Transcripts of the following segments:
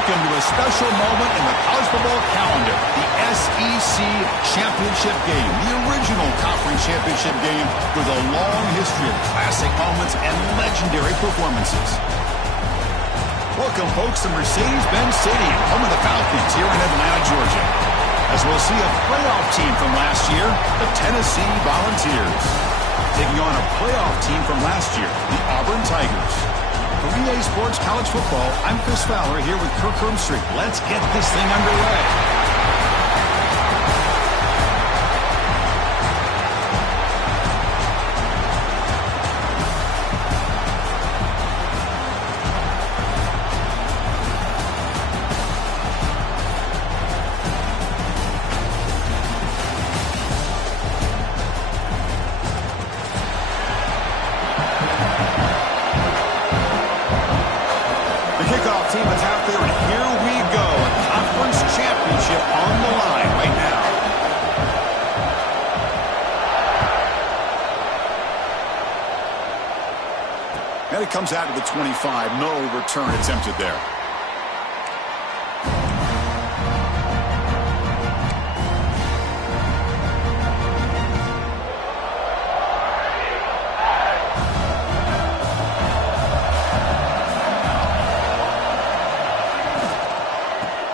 Welcome to a special moment in the college football calendar, the SEC Championship Game, the original conference championship game with a long history of classic moments and legendary performances. Welcome, folks, to Mercedes-Benz Stadium, home of the Falcons here in Atlanta, Georgia, as we'll see a playoff team from last year, the Tennessee Volunteers, taking on a playoff team from last year, the Auburn Tigers. For Relay Sports College Football, I'm Chris Fowler here with Kirk Herbstreit. Let's get this thing underway. Team is out there, and here we go. A conference championship on the line right now. And it comes out to the 25. No return attempted there.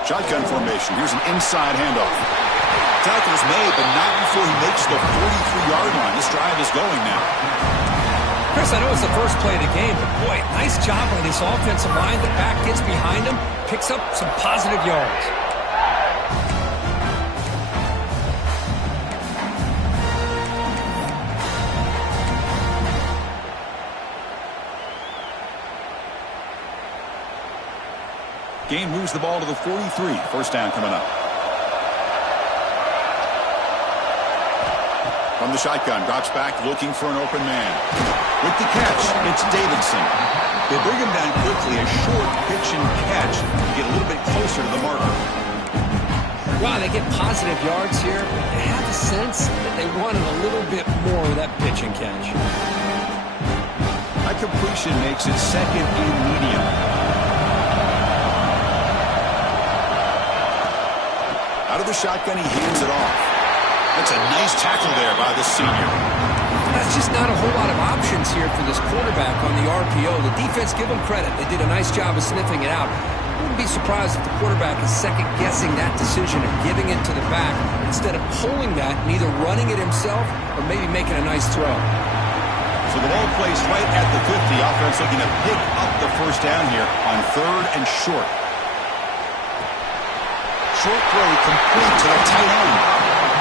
Shotgun formation. Here's an inside handoff. Tackle is made, but not before he makes the 43-yard line. This drive is going now. Chris, I know it's the first play of the game, but boy, nice job on this offensive line. The back gets behind him, picks up some positive yards. Game moves the ball to the 43. First down coming up. From the shotgun, drops back looking for an open man. With the catch, it's Davidson. They bring him down quickly, a short pitch and catch to get a little bit closer to the marker. Wow, they get positive yards here, but they have a sense that they wanted a little bit more of that pitch and catch. That completion makes it second and medium. Out of the shotgun, he hands it off. That's a nice tackle there by the senior. That's just not a whole lot of options here for this quarterback on the RPO. The defense, give them credit. They did a nice job of sniffing it out. Wouldn't be surprised if the quarterback is second-guessing that decision of giving it to the back instead of pulling that and either running it himself or maybe making a nice throw. So the ball placed right at the 50. Offense looking to pick up the first down here on third and short. Short throw complete to the tight end.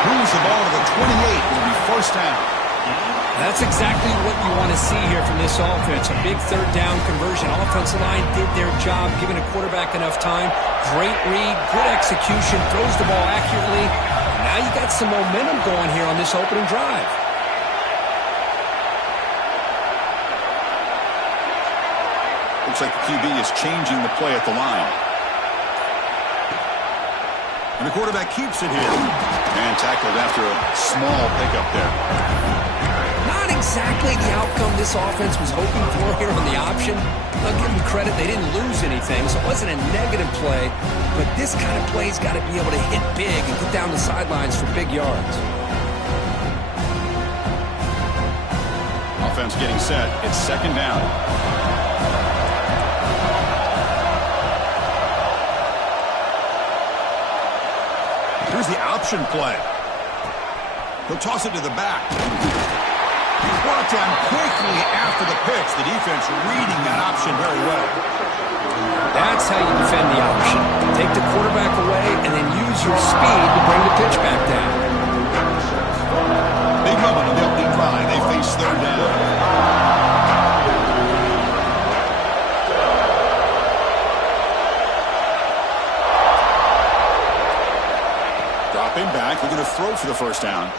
Moves the ball to the 28. Will be first down. That's exactly what you want to see here from this offense. A big third down conversion. Offensive line did their job, giving a quarterback enough time. Great read, good execution, throws the ball accurately. Now you got some momentum going here on this opening drive. Looks like the QB is changing the play at the line. And the quarterback keeps it here. And tackled after a small pickup there. Not exactly the outcome this offense was hoping for here on the option. I'll give them credit. They didn't lose anything, so it wasn't a negative play. But this kind of play's got to be able to hit big and get down the sidelines for big yards. Offense getting set. It's second down. Here's the option play. He'll toss it to the back. Brought down quickly after the pitch. The defense reading that option very well. That's how you defend the option. Take the quarterback away and then use your speed to bring the pitch back down. Big moment on the opening drive. They face third down. Dropping back, they're going to throw for the first down.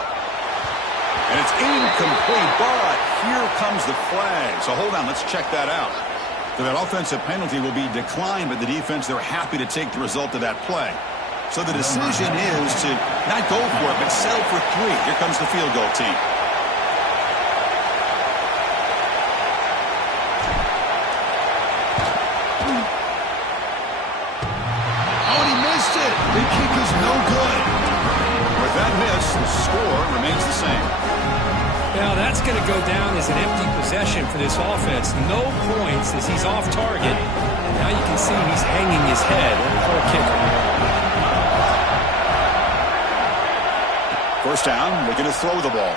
And it's incomplete, but here comes the flag. So hold on, let's check that out. So that offensive penalty will be declined by the defense. They're happy to take the result of that play. So the decision is to not go for it, but settle for 3. Here comes the field goal team. The kick is no good. With that miss, the score remains the same. Now that's going to go down as an empty possession for this offense. No points as he's off target. And now you can see he's hanging his head. Poor kicker. First down, looking to throw the ball.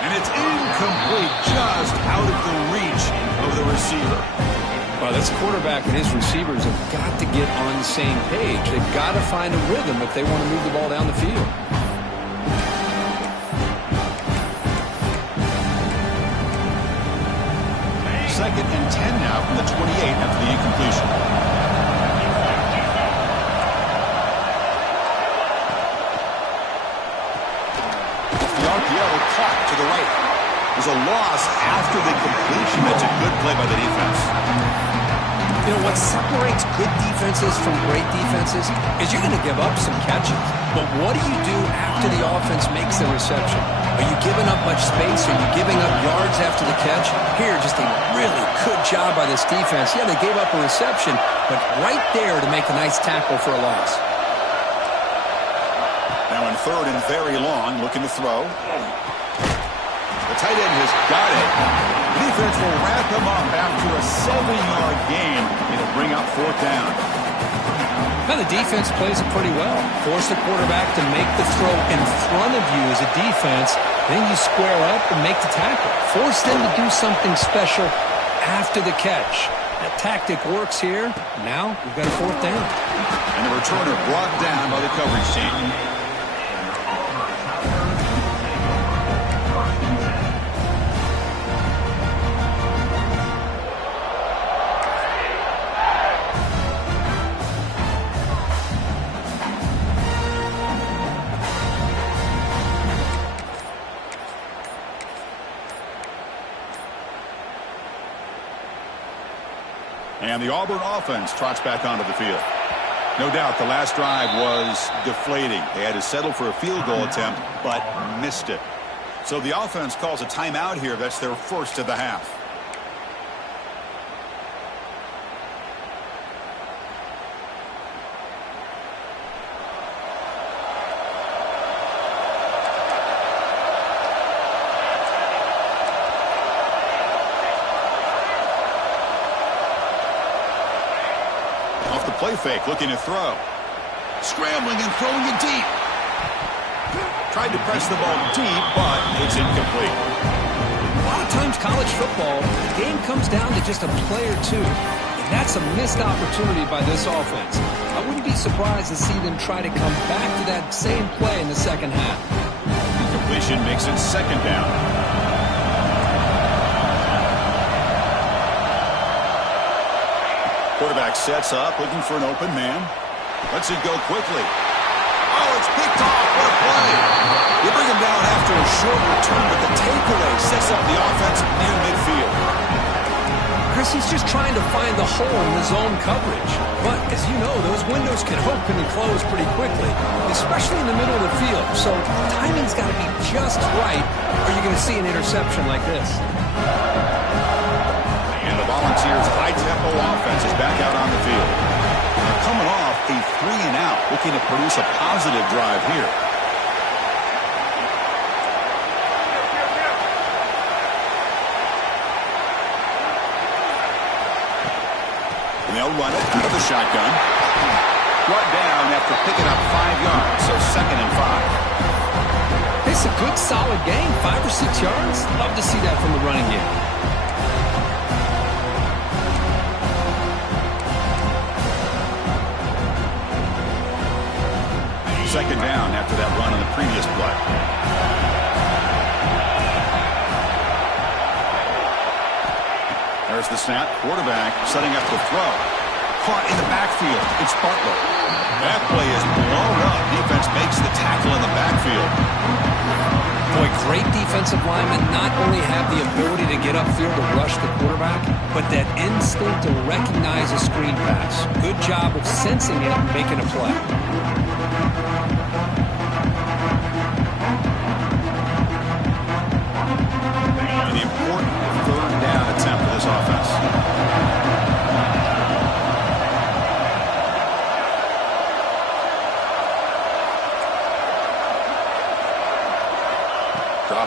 And it's incomplete, just out of the reach of the receiver. Well, this quarterback and his receivers have got to get on the same page. They've got to find a rhythm if they want to move the ball down the field. Second and 10 now from the 28 after the incompletion. The RPO caught to the right. There's a loss after the completion. That's a good play by the defense. You know, what separates good defenses from great defenses is you're going to give up some catches. But what do you do after the offense makes the reception? Are you giving up much space? Are you giving up yards after the catch? Here, just a really good job by this defense. Yeah, they gave up a reception, but right there to make a nice tackle for a loss. Now in third and very long, looking to throw. The tight end has got it. The defense will wrap him up after a 7-yard gain. It'll bring up fourth down. Now the defense plays it pretty well. Force the quarterback to make the throw in front of you as a defense. Then you square up and make the tackle. Force them to do something special after the catch. That tactic works here. Now we've got a fourth down. And the returner brought down by the coverage team. And the Auburn offense trots back onto the field. No doubt the last drive was deflating. They had to settle for a field goal attempt, but missed it. So the offense calls a timeout here. That's their first of the half. Play fake, looking to throw. Scrambling and throwing it deep. Tried to press the ball deep, but it's incomplete. A lot of times college football, the game comes down to just a play or two. And that's a missed opportunity by this offense. I wouldn't be surprised to see them try to come back to that same play in the second half. Completion makes it second down. Quarterback sets up, looking for an open man. Lets it go quickly. Oh, it's picked off. What a play. You bring him down after a short return, but the takeaway sets up the offense near midfield. Chris, he's just trying to find the hole in the zone coverage. But, as you know, those windows can open and close pretty quickly, especially in the middle of the field. So timing's got to be just right, or you're going to see an interception like this. Volunteers' high-tempo offense is back out on the field. They're coming off a 3-and-out, looking to produce a positive drive here. And they'll run it out of the shotgun. Brought down after picking up 5 yards, so second and 5. It's a good, solid game, 5 or 6 yards. Love to see that from the running game. Second down after that run on the previous play. There's the snap. Quarterback setting up the throw. Caught in the backfield. It's Butler. That play is blown up. Defense makes the tackle in the backfield. Boy, great defensive linemen not only have the ability to get upfield to rush the quarterback, but that instinct to recognize a screen pass. Good job of sensing it and making a play. And the important third down attempt for this offense.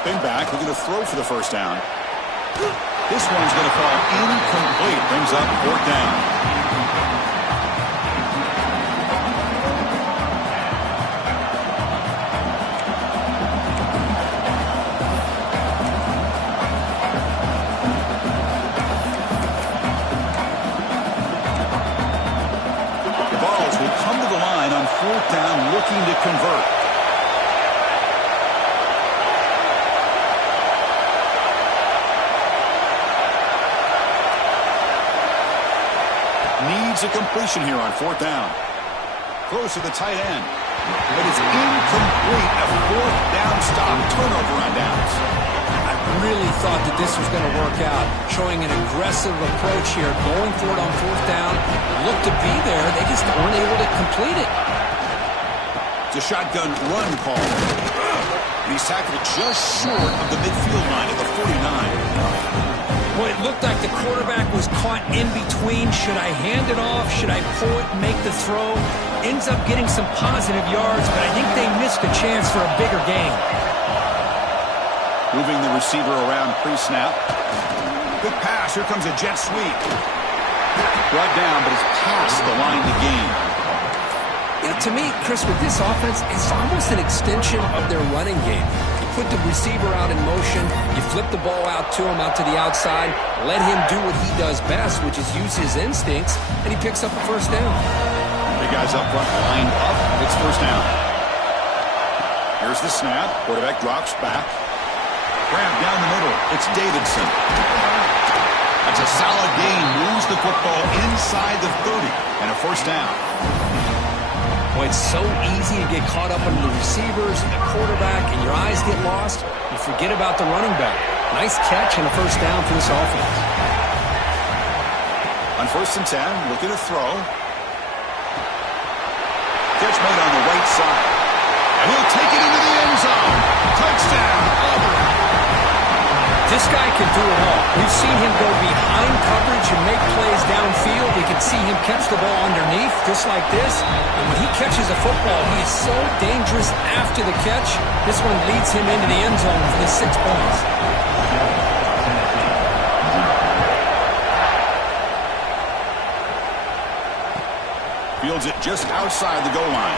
Dropping back, looking to throw for the first down. This one's going to fall incomplete. Brings up fourth down. Fourth down, looking to convert. Needs a completion here on fourth down. Throws to the tight end. But it's incomplete. A fourth down stop. Turnover on downs. I really thought that this was going to work out. Showing an aggressive approach here. Going for it on fourth down. Looked to be there. They just weren't able to complete it. It's a shotgun run call. And he's tackled just short of the midfield line at the 49. Well, it looked like the quarterback was caught in between. Should I hand it off? Should I pull it and make the throw? Ends up getting some positive yards, but I think they missed a chance for a bigger gain. Moving the receiver around pre-snap. Good pass. Here comes a jet sweep. Brought down, but it's past the line to gain. To me, Chris, with this offense, it's almost an extension of their running game. You put the receiver out in motion, you flip the ball out to him, out to the outside, let him do what he does best, which is use his instincts, and he picks up a first down. Big guys up front, lined up, it's first down. Here's the snap, quarterback drops back. Grab down the middle, it's Davidson. That's a solid gain, moves the football inside the 30, and a first down. Well, it's so easy to get caught up in the receivers and the quarterback, and your eyes get lost. You forget about the running back. Nice catch and a first down for this offense. On first and 10, looking to throw. Catch made on the right side. And he'll take it into the end zone. Touchdown, Auburn. This guy can do it all. We've seen him go behind coverage and make plays downfield. We can see him catch the ball underneath, just like this. And when he catches a football, he is so dangerous after the catch. This one leads him into the end zone for the 6 points. Fields it just outside the goal line.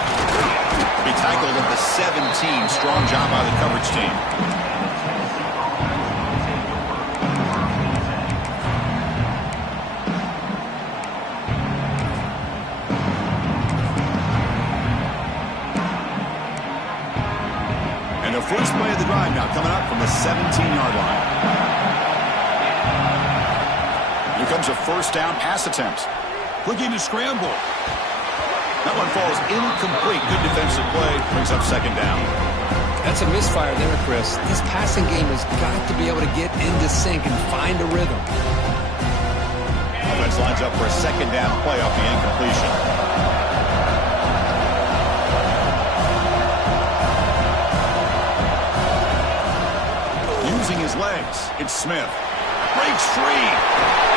Be tackled at the 17. Strong job by the coverage team. And the first play of the drive now coming up from the 17-yard line. Here comes a first down pass attempt. Looking to scramble. That one falls incomplete. Good defensive play. Brings up second down. That's a misfire there, Chris. This passing game has got to be able to get into sync and find a rhythm. Offense lines up for a second down play off the incompletion. Using his legs, it's Smith. Breaks free.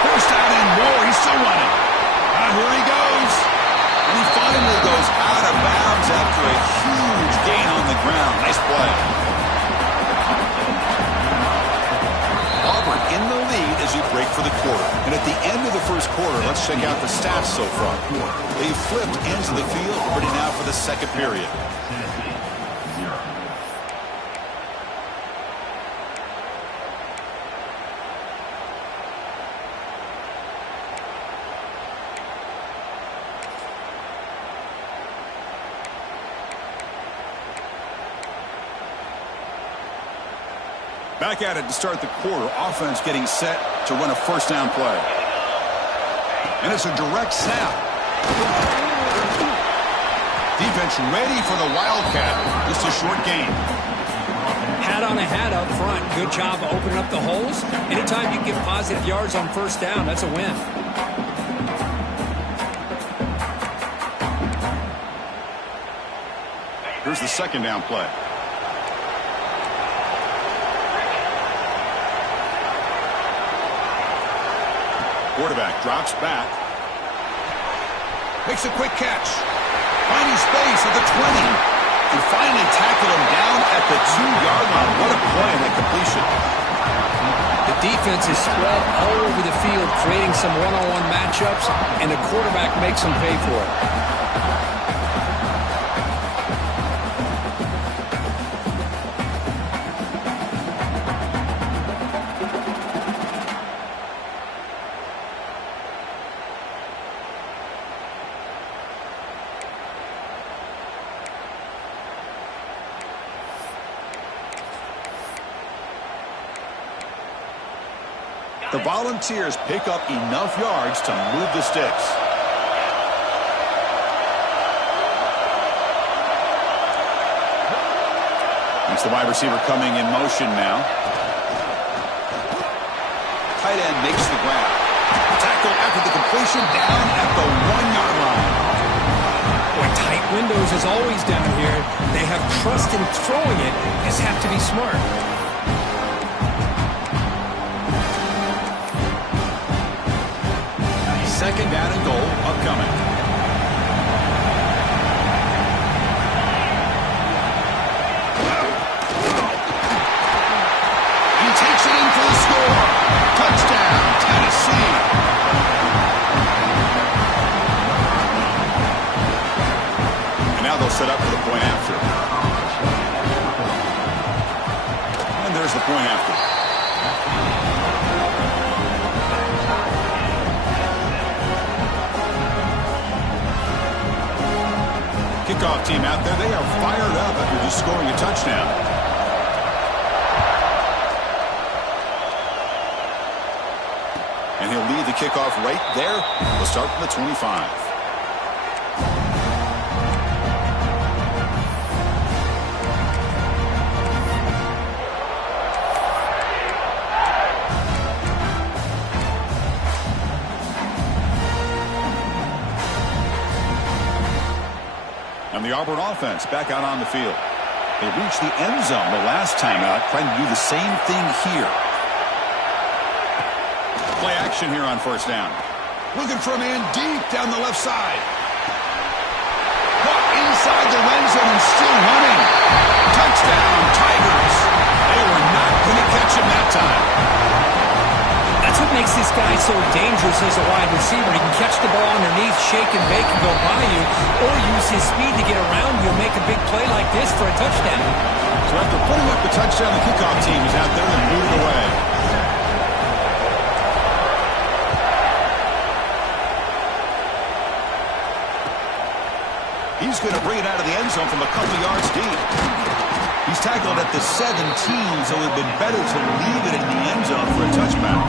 First down and more. He's still running. Here he goes. And he finally goes out of bounds after a huge gain on the ground. Nice play. Auburn in the lead as we break for the quarter. And at the end of the first quarter, let's check out the stats so far. They flipped ends of the field, ready now for the second period. Back at it to start the quarter. Offense getting set to run a first down play. And it's a direct snap. Defense ready for the Wildcat. Just a short gain. Hat on a hat up front. Good job opening up the holes. Anytime you get positive yards on first down, that's a win. Here's the second down play. Quarterback drops back. Makes a quick catch. Finding space at the 20. And finally tackled him down at the 2-yard line. What a play and a completion. The defense is spread all over the field, creating some one-on-one matchups, and the quarterback makes them pay for it. The Volunteers pick up enough yards to move the sticks. It's the wide receiver coming in motion now. Tight end makes the grab. Tackle after the completion down at the 1-yard line. Boy, tight windows is always down here. They have trust in throwing it. Just have to be smart. Second down and goal upcoming. He takes it in for the score. Touchdown, Tennessee. And now they'll set up for the point after. And there's the point after. Kickoff team out there, they are fired up after just scoring a touchdown. And he'll lead the kickoff right there. We'll start from the 25. And the Auburn offense back out on the field. They reached the end zone the last time out, trying to do the same thing here. Play action here on first down. Looking for a man deep down the left side. Caught inside the end zone and still running. Touchdown, Tigers. They were not going to catch him that time. That's what makes this guy so dangerous as a wide receiver. He can catch the ball underneath, shake and bake and go by you, or use his speed to get around you and make a big play like this for a touchdown. So after putting up the touchdown, the kickoff team is out there and moved it away. He's going to bring it out of the end zone from a couple yards deep. He's tackled at the 17, so it would have been better to leave it in the end zone for a touchback.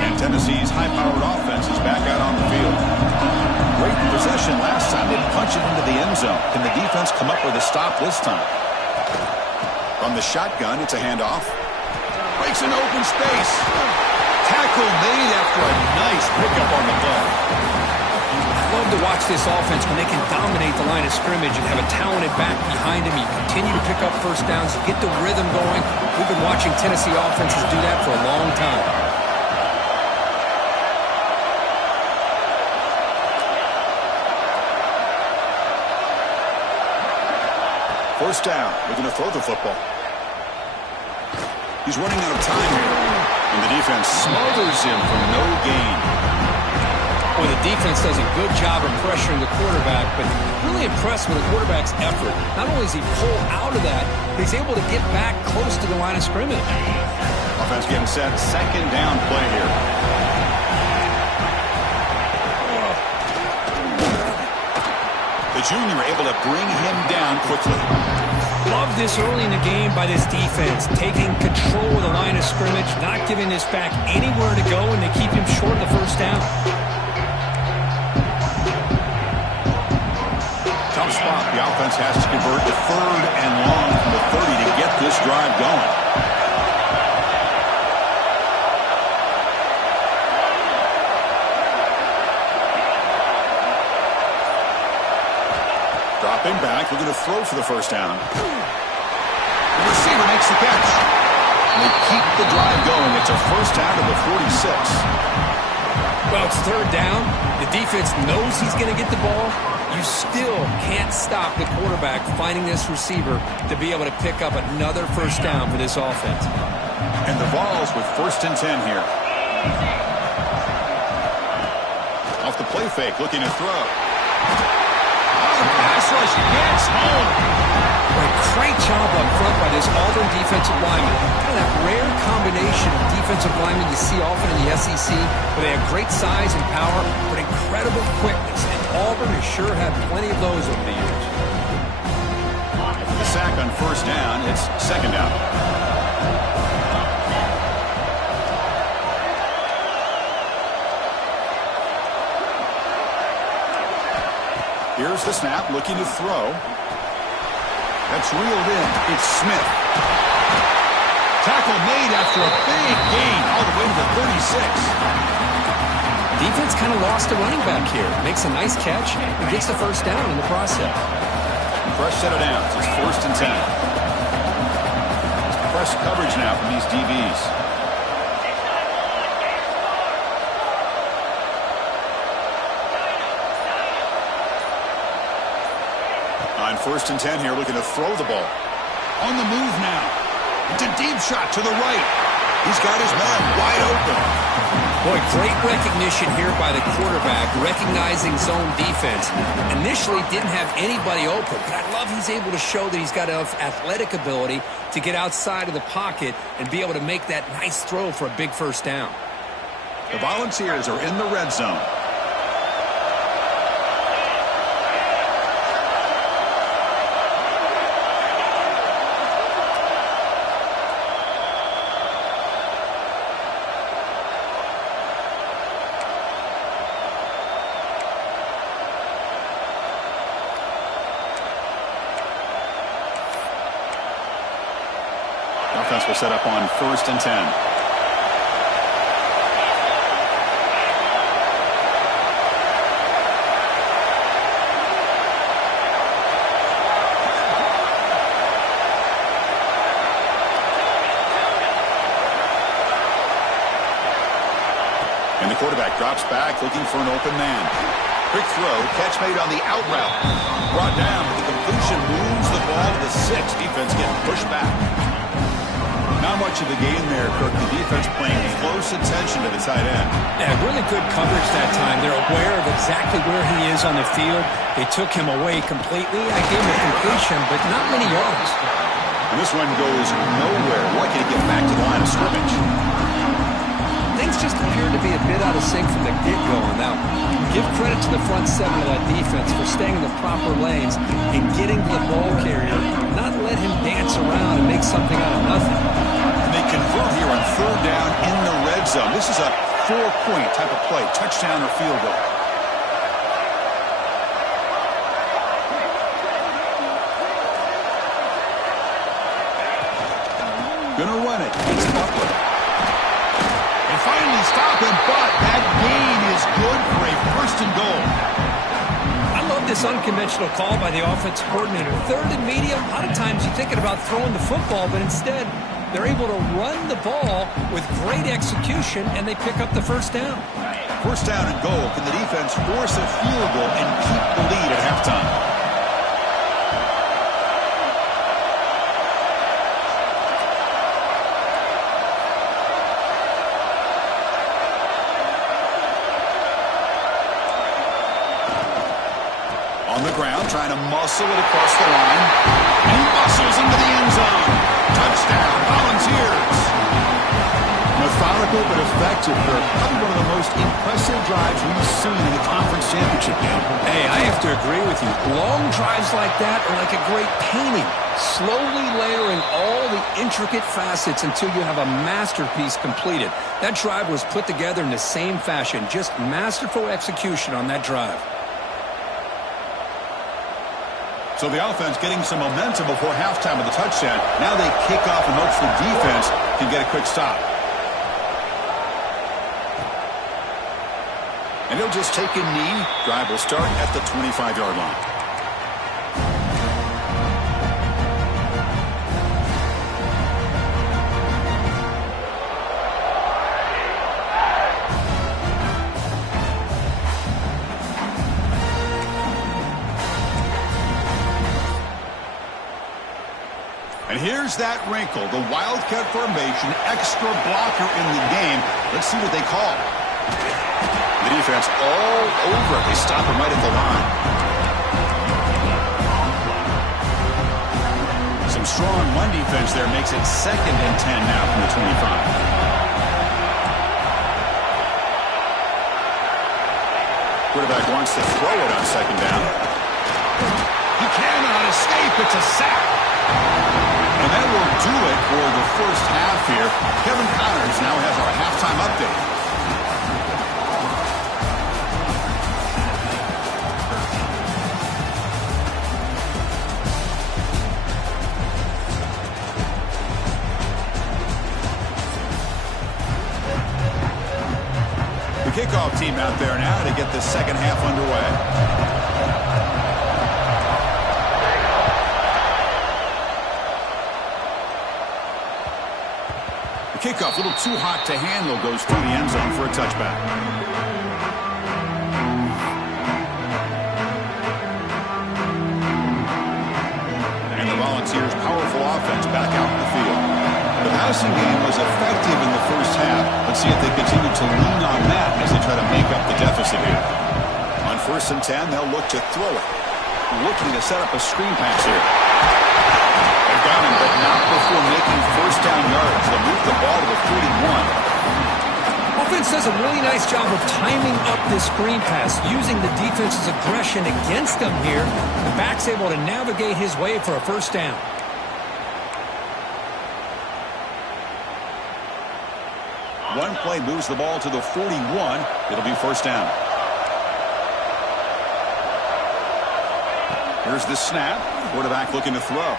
And Tennessee's high-powered offense is back out on the field. Great possession last time. They punch it into the end zone. Can the defense come up with a stop this time? From the shotgun, it's a handoff. Breaks an open space. Tackle made after a nice pickup on the ball. I love to watch this offense when they can dominate the line of scrimmage and have a talented back behind them. You continue to pick up first downs, you get the rhythm going. We've been watching Tennessee offenses do that for a long time. First down. We're going to throw the football. He's running out of time here. And the defense smothers him for no gain. Boy, the defense does a good job of pressuring the quarterback, but really impressed with the quarterback's effort. Not only does he pull out of that, but he's able to get back close to the line of scrimmage. Offense getting set. Second down play here. The junior able to bring him down quickly. Love this early in the game by this defense, taking control of the line of scrimmage, not giving this back anywhere to go, and they keep him short of the first down. Tough spot. The offense has to convert to third and long from the 30 to get this drive going. Dropping back, looking to throw for the first down. The receiver makes the catch. They keep the drive going. It's a first down to the 46. Well, it's third down. The defense knows he's going to get the ball. You still can't stop the quarterback finding this receiver to be able to pick up another first down for this offense. And the Vols with 1st and 10 here. Off the play fake, looking to throw. Oh, the pass rush gets home. Great job up front by this Auburn defensive lineman. Kind of that rare combination of defensive linemen you see often in the SEC, where they have great size and power, but incredible quickness. And Auburn has sure had plenty of those over the years. After the sack on first down, it's second down. Here's the snap, looking to throw. That's reeled in. It's Smith. Tackle made after a big gain all the way to the 36. Defense kind of lost a running back here. Makes a nice catch and gets the first down in the process. Fresh set of downs. It's 1st and 10. It's press coverage now from these DBs. On 1st and 10 here, looking to throw the ball. On the move now. It's a deep shot to the right. He's got his man wide open. Boy, great recognition here by the quarterback, recognizing zone defense. Initially didn't have anybody open, but I love he's able to show that he's got enough athletic ability to get outside of the pocket and be able to make that nice throw for a big first down. The Volunteers are in the red zone. Offense will set up on 1st and 10. And the quarterback drops back, looking for an open man. Quick throw, catch made on the out route. Brought down, but the completion moves the ball to the 6. Defense getting pushed back. Not much of the game there, Kirk. The defense paying close attention to the tight end. Yeah, really good coverage that time. They're aware of exactly where he is on the field. They took him away completely. I gave him a completion, but not many yards. And this one goes nowhere. Lucky to get back to the line of scrimmage. Things just appear to be a bit out of sync from the get-go on that one. Give credit to the front seven of that defense for staying in the proper lanes and getting to the ball carrier, not let him dance around and make something out of nothing. And they convert here on third down in the red zone. This is a 4-point type of play, touchdown or field goal. Gonna run it. It's Butler. They finally stop him, but that gain is good for a 1st and goal. I love this unconventional call by the offensive coordinator. 3rd and medium, a lot of times you're thinking about throwing the football, but instead they're able to run the ball with great execution, and they pick up the first down. 1st down and goal. Can the defense force a field goal and keep the lead at halftime? On the ground, trying to muscle it across the line. And he muscles into the end zone. Touchdown, Volunteers. Methodical but effective. Probably one of the most impressive drives we've seen in the conference championship game. Hey, I have to agree with you. Long drives like that are like a great painting. Slowly layering all the intricate facets until you have a masterpiece completed. That drive was put together in the same fashion. Just masterful execution on that drive. So the offense getting some momentum before halftime with the touchdown. Now they kick off in hopes the defense can get a quick stop. And he'll just take a knee. Drive will start at the 25-yard line. And here's that wrinkle, the Wildcat formation, extra blocker in the game. Let's see what they call. The defense all over it. They stop him right at the line. Some strong run defense there makes it 2nd and 10 now from the 25. Quarterback wants to throw it on 2nd down. He cannot escape. It's a sack. And that will do it for the first half here. Kevin Connors now has our halftime update. The kickoff team out there now to get the second half underway. Kickoff, a little too hot to handle, goes through the end zone for a touchback. And the Volunteers' powerful offense back out in the field. The passing game was effective in the first half. Let's see if they continue to lean on that as they try to make up the deficit here. On 1st and 10, they'll look to throw it. Looking to set up a screen pass here. Got him, but not before making 1st down yards. They'll move the ball to the 41. Offense does a really nice job of timing up this screen pass, using the defense's aggression against them here. The back's able to navigate his way for a 1st down. One play moves the ball to the 41. It'll be 1st down. Here's the snap. Quarterback looking to throw.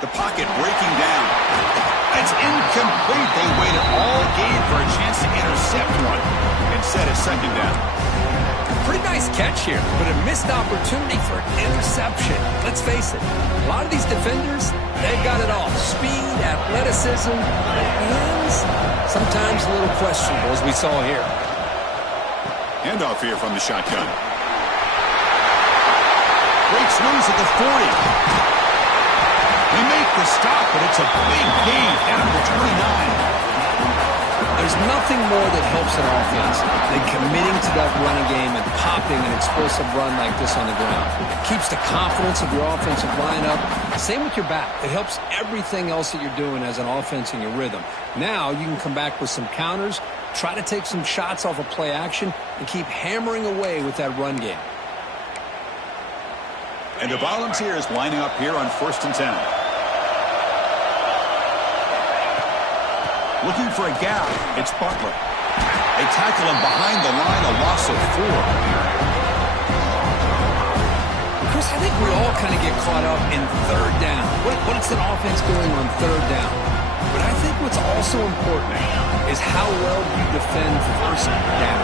The pocket breaking down. It's incomplete. They waited all game for a chance to intercept one. Instead, it's 2nd down. Pretty nice catch here, but a missed opportunity for an interception. Let's face it, a lot of these defenders, they've got it all. Speed, athleticism, hands, sometimes a little questionable, as we saw here. Handoff here from the shotgun. Breaks loose at the 40. They make the stop, but it's a big gain down to 29. There's nothing more that helps an offense than committing to that running game and popping an explosive run like this on the ground. It keeps the confidence of your offensive lineup. Same with your back. It helps everything else that you're doing as an offense in your rhythm. Now you can come back with some counters, try to take some shots off of play action, and keep hammering away with that run game. And the Volunteers lining up here on 1st and 10. Looking for a gap. It's Butler. They tackle him behind the line, a loss of 4. Chris, I think we all kind of get caught up in 3rd down. What is an offense doing on 3rd down? But I think what's also important is how well you defend 1st down.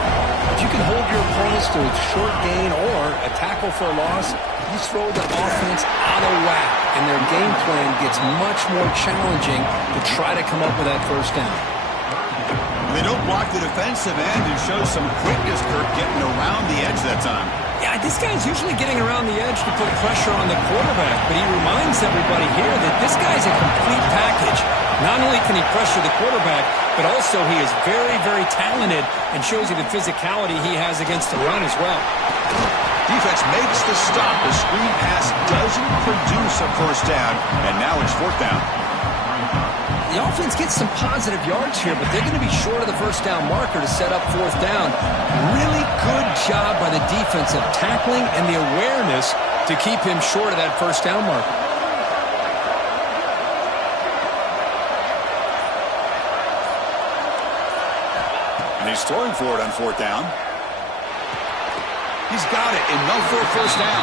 If you can hold your opponents to a short gain or a tackle for a loss, you throw the offense out of whack, and their game plan gets much more challenging to try to come up with that 1st down. They don't block the defensive end and show some quickness, Kirk, getting around the edge that time. Yeah, this guy's usually getting around the edge to put pressure on the quarterback, but he reminds everybody here that this guy's a complete package. Not only can he pressure the quarterback, but also he is very, very talented and shows you the physicality he has against the run as well. Defense makes the stop. The screen pass doesn't produce a 1st down, and now it's 4th down. The offense gets some positive yards here, but they're going to be short of the 1st down marker to set up 4th down. Really good job by the defense of tackling and the awareness to keep him short of that 1st down marker. And he's throwing for it on 4th down. He's got it, enough for a 1st down.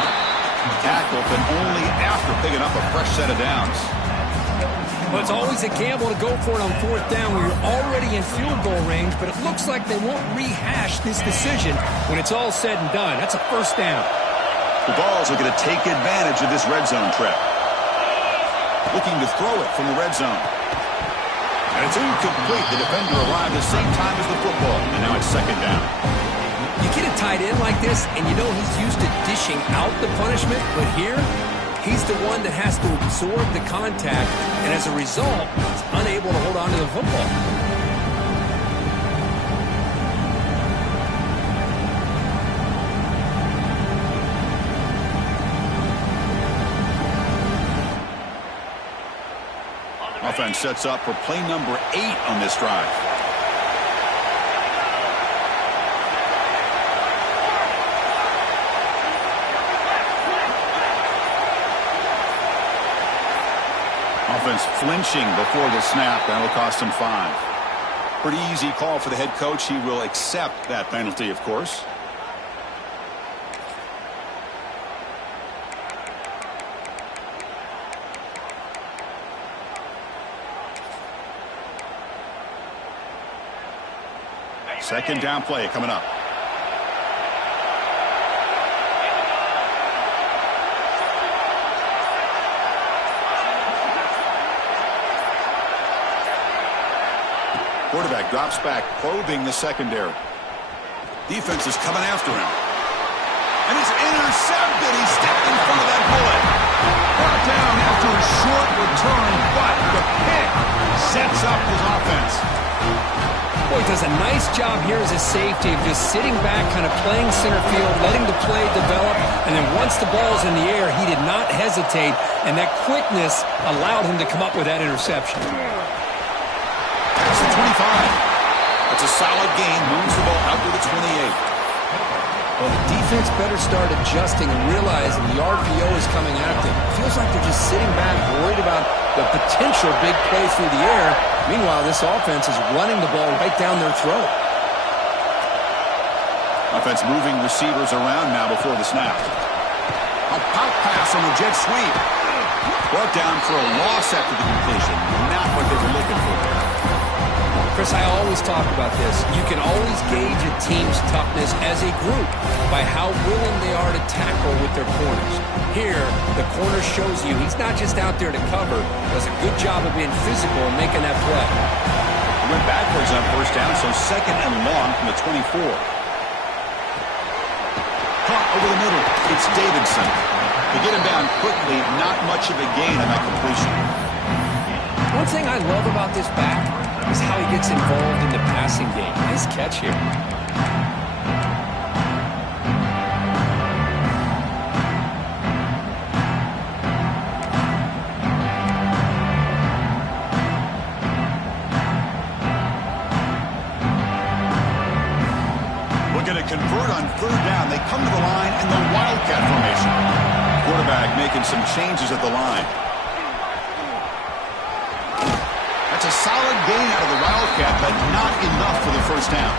Tackle, but only after picking up a fresh set of downs. Well, it's always a gamble to go for it on 4th down where you're already in field goal range, but it looks like they won't rehash this decision when it's all said and done. That's a 1st down. The Vols are going to take advantage of this red zone trap. Looking to throw it from the red zone. And it's incomplete. The defender arrived at the same time as the football, and now it's 2nd down. You get a tight end like this, and you know he's used to dishing out the punishment, but here, He's the one that has to absorb the contact, and as a result, he's unable to hold on to the football. Offense sets up for play number 8 on this drive. Offense flinching before the snap. That'll cost him 5. Pretty easy call for the head coach. He will accept that penalty, of course. Second down play coming up. Quarterback drops back, probing the secondary. Defense is coming after him. And it's intercepted. He stepped in front of that bullet. Brought down after a short return, but the pick sets up his offense. Boy, he does a nice job here as a safety of just sitting back, kind of playing center field, letting the play develop, and then once the ball's in the air, he did not hesitate, and that quickness allowed him to come up with that interception. That's the 25. That's a solid gain. Moves the ball out to the 28. Well, the defense better start adjusting and realizing the RPO is coming at them. It feels like they're just sitting back, worried about the potential big play through the air. Meanwhile, this offense is running the ball right down their throat. Offense moving receivers around now before the snap. A pop pass on the jet sweep. Brought down for a loss after the completion. Not what they were looking for. Chris, I always talk about this. You can always gauge a team's toughness as a group by how willing they are to tackle with their corners. Here, the corner shows you he's not just out there to cover, does a good job of being physical and making that play. He went backwards on first down, so second and long from the 24. Caught over the middle. It's Davidson. To get him down quickly, not much of a gain on that completion. One thing I love about this back is how he gets involved in the passing game. Nice catch here. Looking to convert on third down. They come to the line in the Wildcat formation. Quarterback making some changes at the line. That's a solid gain out of the Wildcat, but not enough for the first down.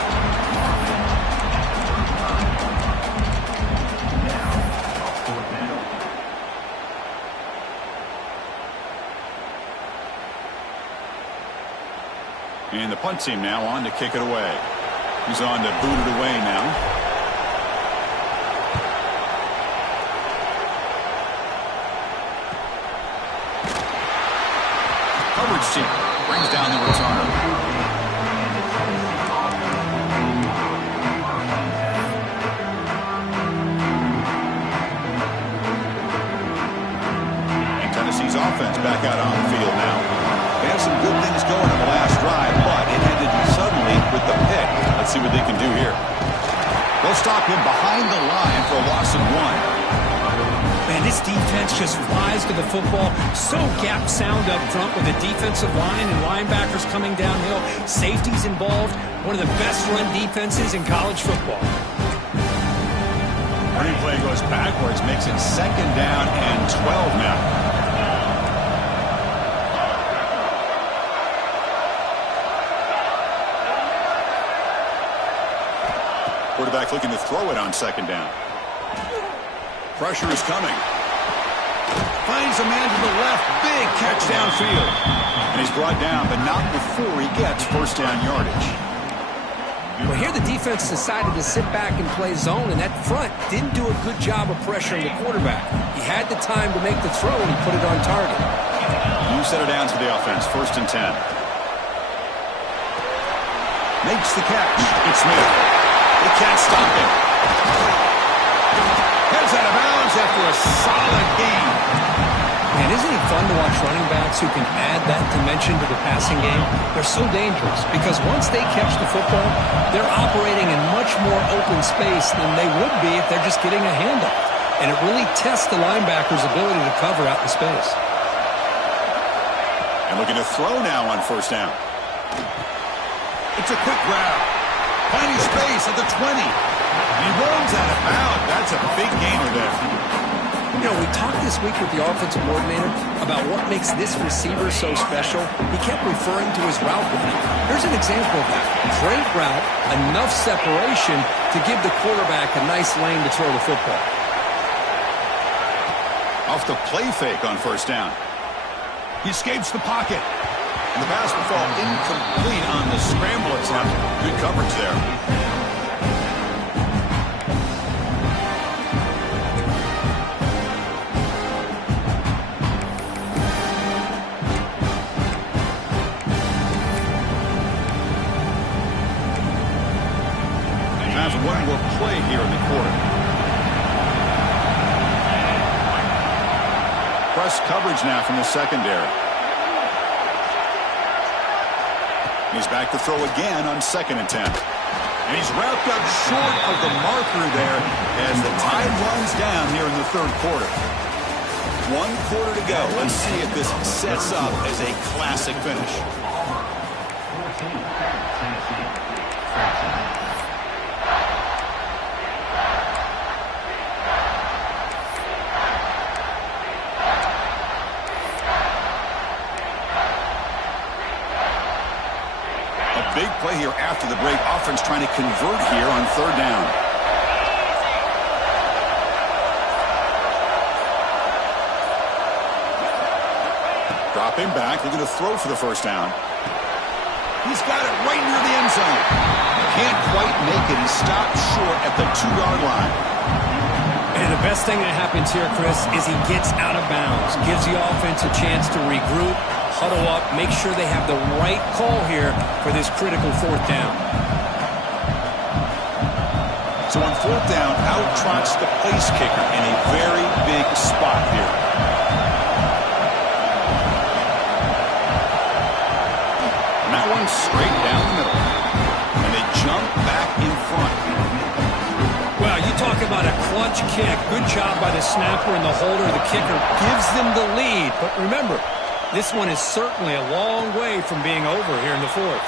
And the punt team now on to kick it away. He's on to boot it away now. Coverage team brings down the returner. And Tennessee's offense back out on the field now. They have some good things going on the last drive, but it ended suddenly with the pick. Let's see what they can do here. They'll stop him behind the line for a loss of 1. Man, this defense just flies to the football. So gap sound up front with a defensive line and linebackers coming downhill. Safeties involved. One of the best run defenses in college football. Running play goes backwards, makes it second down and 12 now. Quarterback looking to throw it on second down. Pressure is coming. Finds a man to the left. Big catch downfield. And he's brought down, but not before he gets first down yardage. Well, here the defense decided to sit back and play zone, and that front didn't do a good job of pressuring the quarterback. He had the time to make the throw, and he put it on target. You set it down to the offense. First and 10. Makes the catch. It's Smith. They can't stop him. Heads out of bounds after a solid gain. quarterbacks who can add that dimension to the passing game, they're so dangerous because once they catch the football, they're operating in much more open space than they would be if they're just getting a handoff. And it really tests the linebacker's ability to cover out in space. And looking to throw now on first down. It's a quick grab. Finding space at the 20. And he runs out of bounds. That's a big gainer there. You know, we talked this week with the offensive coordinator about what makes this receiver so special. He kept referring to his route running. Here's an example of that. Great route, enough separation to give the quarterback a nice lane to throw the football. Off the play fake on first down. He escapes the pocket. And the pass will fall incomplete on the scramble attempt. Good coverage there. Time for one more play here in the quarter. Press coverage now from the secondary. He's back to throw again on second and 10. And he's wrapped up short of the marker there as the tide runs down here in the third quarter. 1 quarter to go. Let's see if this sets up as a classic finish. Big play here after the break. Offense trying to convert here on third down. Dropping back, looking to throw for the first down. He's got it right near the end zone. Can't quite make it. He stopped short at the 2-yard line. And the best thing that happens here, Chris, is he gets out of bounds. Gives the offense a chance to regroup, huddle up, make sure they have the right call here for this critical fourth down. So on fourth down, out trots the place kicker in a very big spot here. And that one straight down the middle. And they jump back in front. Well, you talk about a clutch kick. Good job by the snapper and the holder. The kicker gives them the lead. But remember, this one is certainly a long way from being over here in the fourth.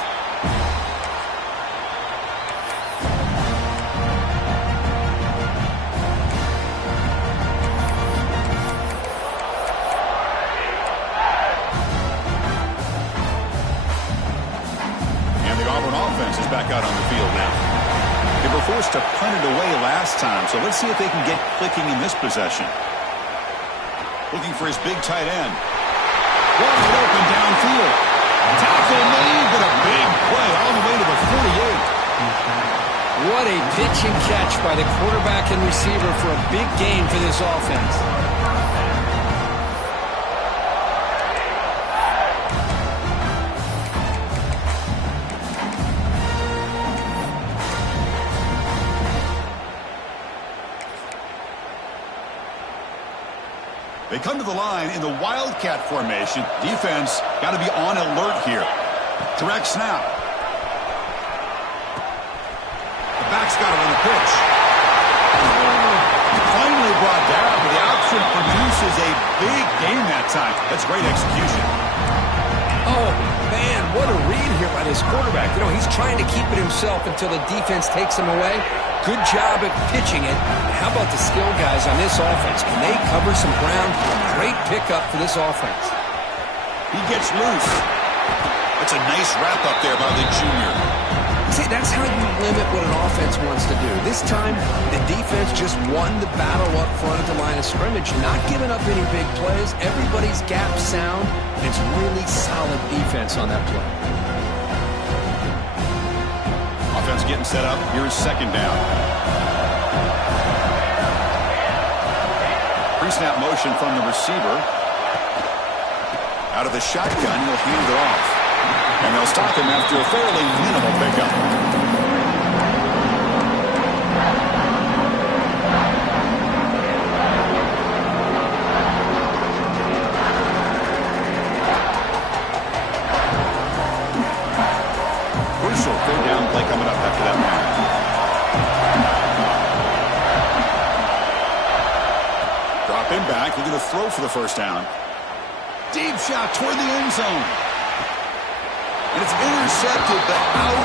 And the Auburn offense is back out on the field now. They were forced to punt it away last time, so let's see if they can get clicking in this possession. Looking for his big tight end. Wide open downfield. Tackle made, but a big play all the way to the 48. What a pitch and catch by the quarterback and receiver for a big gain for this offense. They come to the line in the Wildcat formation. Defense got to be on alert here. Direct snap. The back's got it on the pitch. Finally brought down, but the option produces a big gain that time. That's great execution. Oh, man, what a read here by this quarterback. You know, he's trying to keep it himself until the defense takes him away. Good job at pitching it. How about the skill guys on this offense? Can they cover some ground? Great pickup for this offense. He gets loose. That's a nice wrap up there by the junior. See, that's how you limit what an offense wants to do. This time, the defense just won the battle up front at the line of scrimmage, not giving up any big plays. Everybody's gap sound. It's really solid defense on that play. Offense getting set up. Here's second down. Pre-snap motion from the receiver. Out of the shotgun, he'll hand it off. And they'll stop him after a fairly minimal pickup. the first down. Deep shot toward the end zone. And it's intercepted, but out of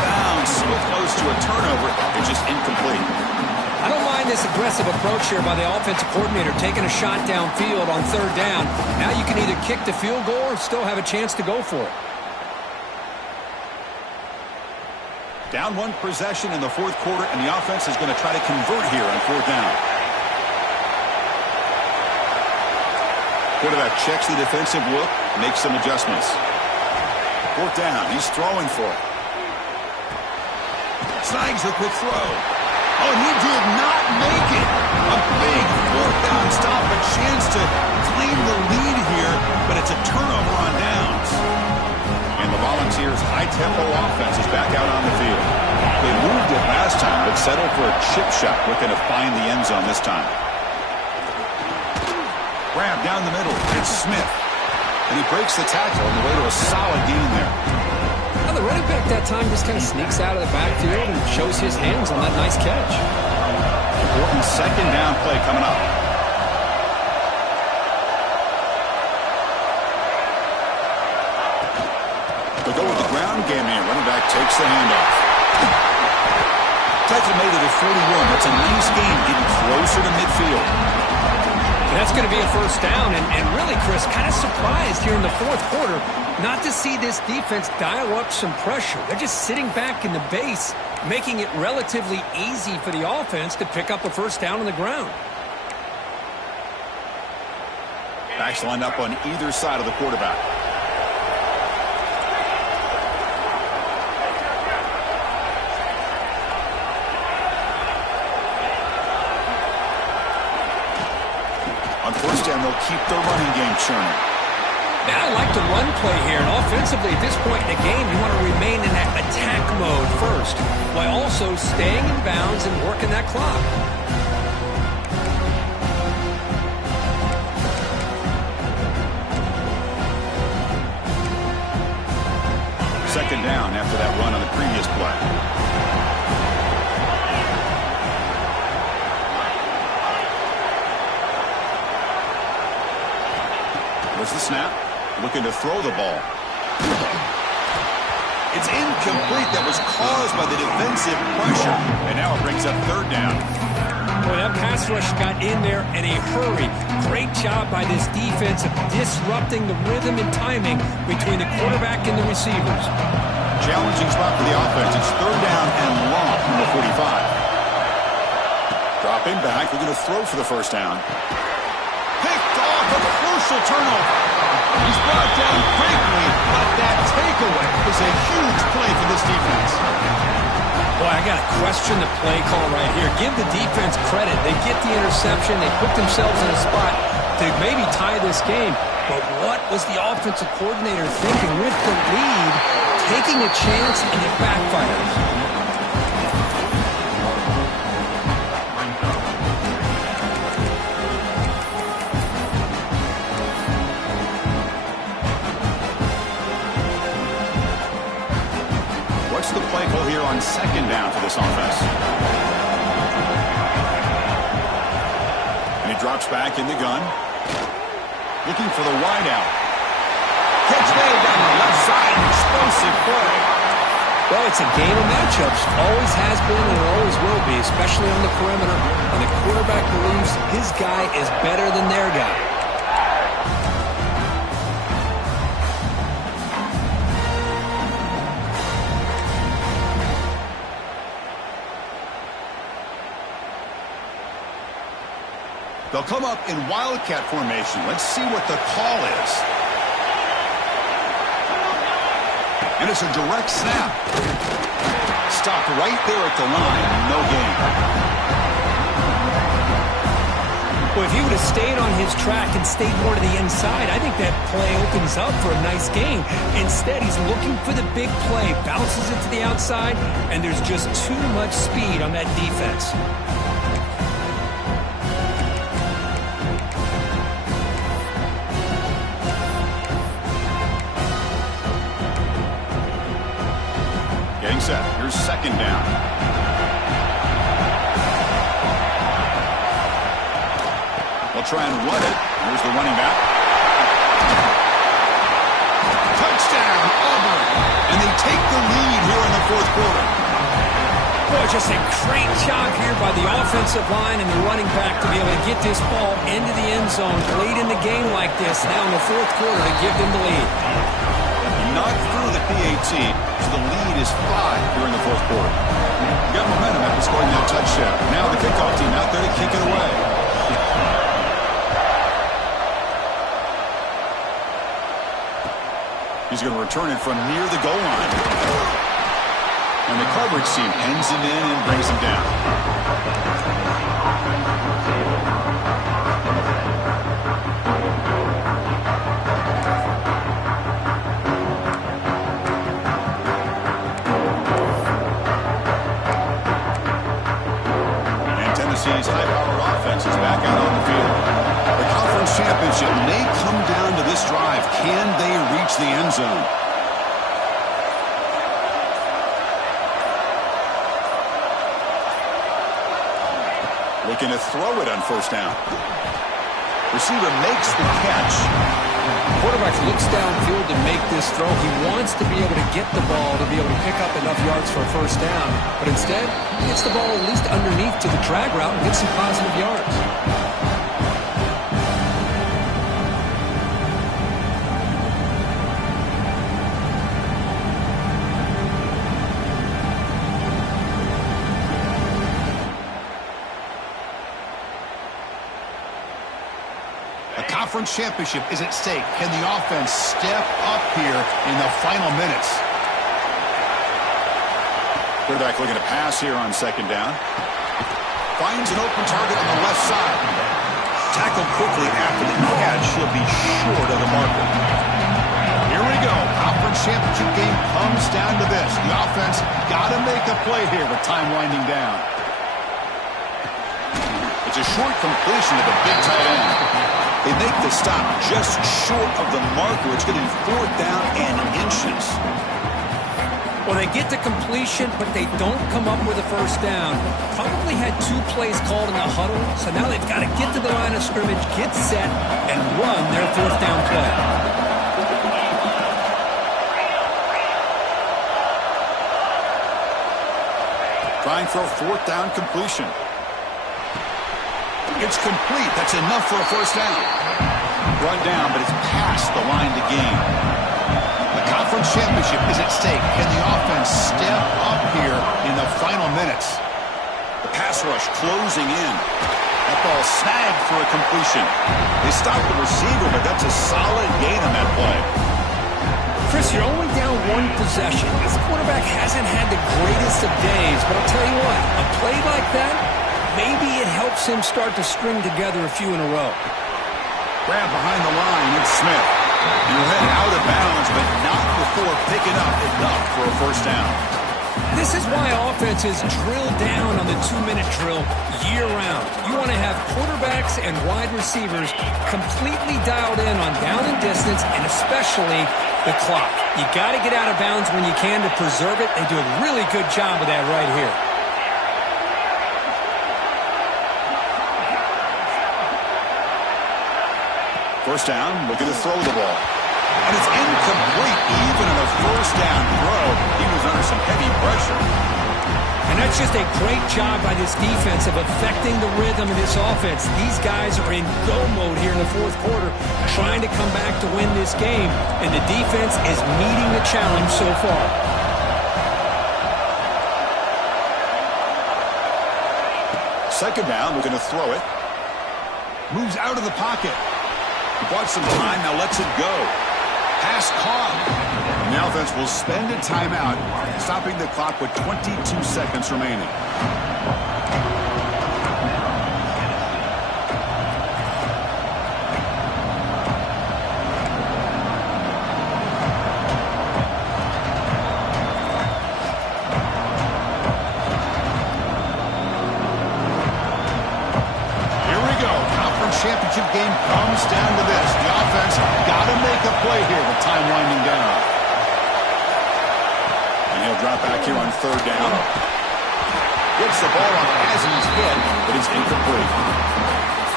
bounds. So close to a turnover. It's just incomplete. I don't mind this aggressive approach here by the offensive coordinator, taking a shot downfield on third down. Now you can either kick the field goal or still have a chance to go for it. Down one possession in the fourth quarter, and the offense is going to try to convert here on fourth down. Quarterback checks the defensive look, makes some adjustments. Fourth down, he's throwing for it. Snags the quick throw. Oh, he did not make it. A big fourth down stop, a chance to claim the lead here, but it's a turnover on downs. And the Volunteers' high-tempo offense is back out on the field. They moved it last time, but settled for a chip shot, looking to find the end zone this time. Grab down the middle, it's Smith. And he breaks the tackle on the way to a solid gain there. Now the running back that time just kind of sneaks out of the backfield and shows his hands on that nice catch. Important second down play coming up. They go with the ground game here. Running back takes the handoff. Takes it made to the 41. That's a nice gain, getting closer to midfield. And that's going to be a first down. And really, Chris, kind of surprised here in the fourth quarter not to see this defense dial up some pressure. They're just sitting back in the base, making it relatively easy for the offense to pick up a first down on the ground. Backs lined up on either side of the quarterback. On first down, they'll keep their running game churning. Now I like the run play here, and offensively at this point in the game, you want to remain in that attack mode first, while also staying in bounds and working that clock. Second down after that run on the previous play. There's the snap. Looking to throw the ball. It's incomplete. That was caused by the defensive pressure. And now it brings up third down. Boy, that pass rush got in there in a hurry. Great job by this defense of disrupting the rhythm and timing between the quarterback and the receivers. Challenging spot for the offense. It's third down and long from the 45. Dropping back. We're going to throw for the first down. Picked off, a crucial turnover. He's brought down quickly, but that takeaway is a huge play for this defense. Boy, I got to question the play call right here. Give the defense credit. They get the interception. They put themselves in a spot to maybe tie this game. But what was the offensive coordinator thinking with the lead, taking a chance, and it backfires? What's the play call here on second down for this offense? And he drops back in the gun. Looking for the wide out. Catch made down the left side. Explosive play. Well, it's a game of matchups. Always has been and always will be, especially on the perimeter. And the quarterback believes his guy is better than their guy. They'll come up in wildcat formation. Let's see what the call is. And it's a direct snap. Stopped right there at the line. No gain. Well, if he would have stayed on his track and stayed more to the inside, I think that play opens up for a nice gain. Instead, he's looking for the big play. Bounces it to the outside, and there's just too much speed on that defense. Getting set. Here's second down. They'll try and run it. Here's the running back. Touchdown, Auburn. And they take the lead here in the fourth quarter. Boy, just a great job here by the offensive line and the running back to be able to get this ball into the end zone late in the game like this, now in the fourth quarter, to give them the lead. Not through the PAT, so the lead is 5 here in the fourth quarter. Got momentum after scoring that touchdown. Now the kickoff team out there to kick it away. He's going to return it from near the goal line. And the coverage team pens him in and brings him down. And Tennessee's high-powered offense is back out on the field. The conference championship may come down to this drive. Can they reach the end zone? Looking to throw it on first down. Receiver makes the catch. Quarterback looks downfield to make this throw. He wants to be able to get the ball to be able to pick up enough yards for a first down. But instead, he gets the ball at least underneath to the drag route and gets some positive yards. Conference championship is at stake. Can the offense step up here in the final minutes? Quarterback looking to pass here on second down. Finds an open target on the left side. Tackled quickly after the catch. He'll be short of the marker. Here we go. Conference championship game comes down to this. The offense got to make a play here with time winding down. It's a short completion to the big tight end. They make the stop just short of the marker. It's going to be fourth down and inches. Well, they get the completion, but they don't come up with a first down. Probably had 2 plays called in the huddle, so now they've got to get to the line of scrimmage, get set, and run their fourth down play. Trying for a fourth down completion. It's complete. That's enough for a first down. Run down, but it's past the line to gain. The conference championship is at stake. Can the offense step up here in the final minutes? The pass rush closing in. That ball snagged for a completion. They stopped the receiver, but that's a solid gain on that play. Chris, you're only down 1 possession. This quarterback hasn't had the greatest of days, but I'll tell you what, a play like that, maybe it helps him start to string together a few in a row. Grab behind the line, it's Smith. He'll head out of bounds, but not before picking up enough for a first down. This is why offenses drill down on the 2-minute drill year-round. You want to have quarterbacks and wide receivers completely dialed in on down and distance, and especially the clock. You got to get out of bounds when you can to preserve it. They do a really good job of that right here. First down, looking to throw the ball. And it's incomplete. Even in a first down throw, he was under some heavy pressure. And that's just a great job by this defense of affecting the rhythm of this offense. These guys are in go mode here in the fourth quarter, trying to come back to win this game. And the defense is meeting the challenge so far. Second down, looking to throw it. Moves out of the pocket. Bought some time, now lets it go. Pass caught. And the offense will spend a timeout, stopping the clock with 22 seconds remaining. Championship game comes down to this. The offense got to make a play here with time winding down. And he'll drop back here on third down. Gets the ball off as he's hit, but it's incomplete.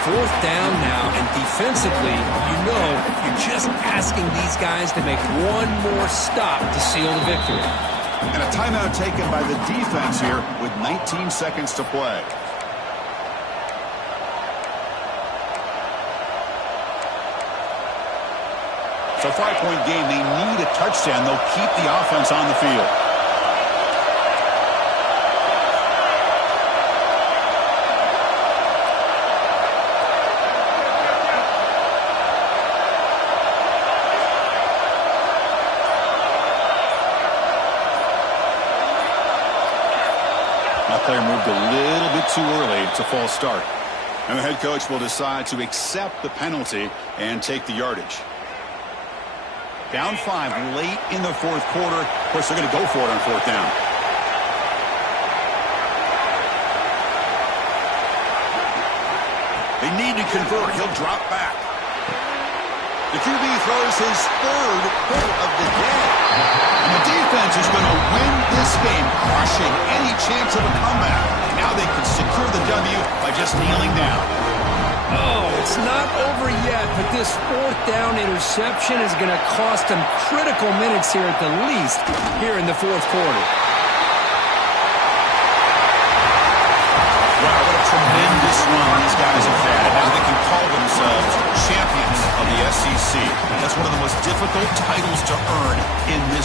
4th down now, and defensively, you know, you're just asking these guys to make one more stop to seal the victory. And a timeout taken by the defense here with 19 seconds to play. It's a 5-point game. They need a touchdown. They'll keep the offense on the field. That player moved a little bit too early. It's a false start. And the head coach will decide to accept the penalty and take the yardage. Down 5 late in the 4th quarter. Of course, they're going to go for it on 4th down. They need to convert. He'll drop back. The QB throws his 3rd hit of the day. And the defense is going to win this game, crushing any chance of a comeback. Now they can secure the W by just kneeling down. Oh, it's not over yet, but this 4th down interception is going to cost them critical minutes here at the least here in the 4th quarter. Wow, what a tremendous run these guys have had. And now they can call themselves champions of the SEC. That's one of the most difficult titles to earn in this